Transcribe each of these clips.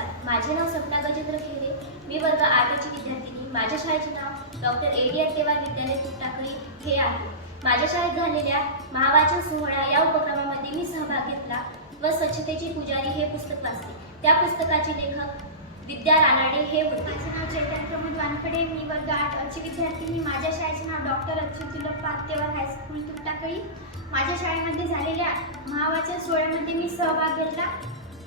नमस्कार, माझे नाव सपना गजेंद्र खेरे. मी वर्ग 8ची विद्यार्थिनी. माझ्या शाळेचे नाव डॉक्टर ए.डी. अत्तेवार विद्यालय तुकटाकळी हे आहे. माझ्या शाळेत झालेल्या महावाचन सोहळा या उपक्रमामध्ये मी सहभाग घेतला व स्वच्छतेची पुजारी हे पुस्तक वाचले. त्या पुस्तकाचे लेखक विद्या रानडे हे होते. माझे नाव चैतन्य प्रमोद वानखडे. मी वर्ग 8ची विद्यार्थिनी. माझ्या शाळेचे नाव डॉक्टर अच्युत तुलप्पा अत्तेवार हायस्कूल तुकटाकळी. माझ्या शाळेमध्ये झालेल्या महावाचन सोहळ्यामध्ये मी सहभाग घेतला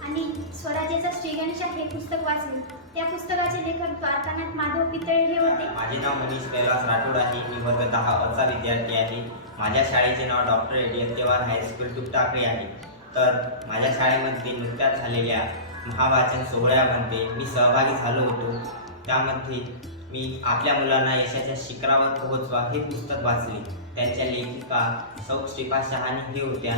आणि स्वराज्याचा श्रीगणेशा हे पुस्तक वाचले. त्या पुस्तकाचे लेखक द्वारकानाथ माधव पितळे हे होते. माझे नाव मनीष कैलास राठोड आहे. मी वर्ग 10 चा विद्यार्थी आहे. माझ्या शाळेचे नाव डॉक्टर ए.डी. अत्तेवार हायस्कूल तुकटाकळी आहे. तर माझ्या शाळेमध्ये नुकत्याच झालेल्या महावाचन सोहळ्यामध्ये मी सहभागी झालो होतो. त्यामध्ये मी आपल्या मुलांना यशाच्या शिखरावर पोहोचवा हे पुस्तक वाचले. त्यांच्या लेखिका सौ श्रीपा शहाणे हे होत्या.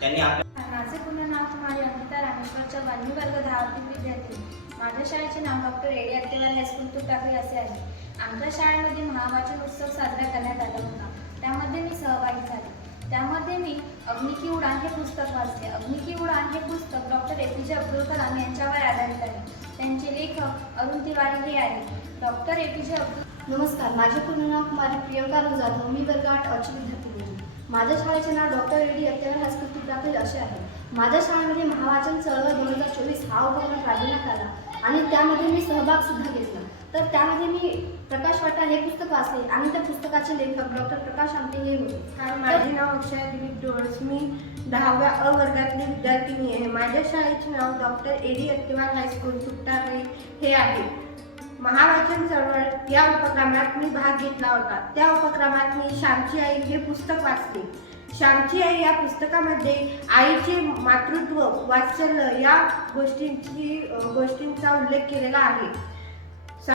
त्यांनी माझे पूर्ण नाव कुमारी अंकिता रामेश्वर चव्हाण. मी वर्ग 10तील विद्यार्थी. माझ्या शाळेचे नाव डॉक्टर ए.डी. अत्तेवार हायस्कूल तुकटाकळी असे आहे. आमच्या शाळेमध्ये महावाचन उत्सव साजरा करण्यात आला होता. त्यामध्ये मी सहभागी झाले. त्यामध्ये मी अग्नी की उडान हे पुस्तक वाचले. अग्नी की उडान हे पुस्तक डॉक्टर ए.पी.जे. अब्दुल कलाम यांच्यावर आधारित आहे. त्यांचे लेखक अरुण तिवारी हे आहेत. Doctor APJ. नमस्कार, माझे पूर्ण नाव कुमारी प्रियंका जाधव. मी वर्ग 8ची विद्यार्थिनी. माझ्या शाळेचे नाव डॉक्टर ए.डी. अत्तेवार हायस्कूल तुकटाकळी असे आहे. माझ्या शाळेमध्ये महावाचन चळवळ 2024 हा उपक्रम राबविण्यात आला आणि त्यामध्ये मी सहभाग सुद्धा घेतला. तर त्यामध्ये मी प्रकाश वाटा हे पुस्तक वाचले आणि त्या पुस्तकाचे लेखक डॉक्टर प्रकाश आमटे हे होते. माझे नाव अक्षय दिलीप डोळस. मी 10व्या अ वर्गातली विद्यार्थिनी आहे. माझ्या शाळेचे नाव डॉक्टर ए.डी. अत्तेवार हायस्कूल तुकटाकळी हे आहे. महावाचन चळवळ या उपक्रमात मी भाग घेतला होता. त्या उपक्रमात मी श्यामची आई हे पुस्तक वाचले. श्यामची आई या पुस्तकामध्ये आईचे मातृत्व वात्सल्य या गोष्टींचा उल्लेख केलेला आहे.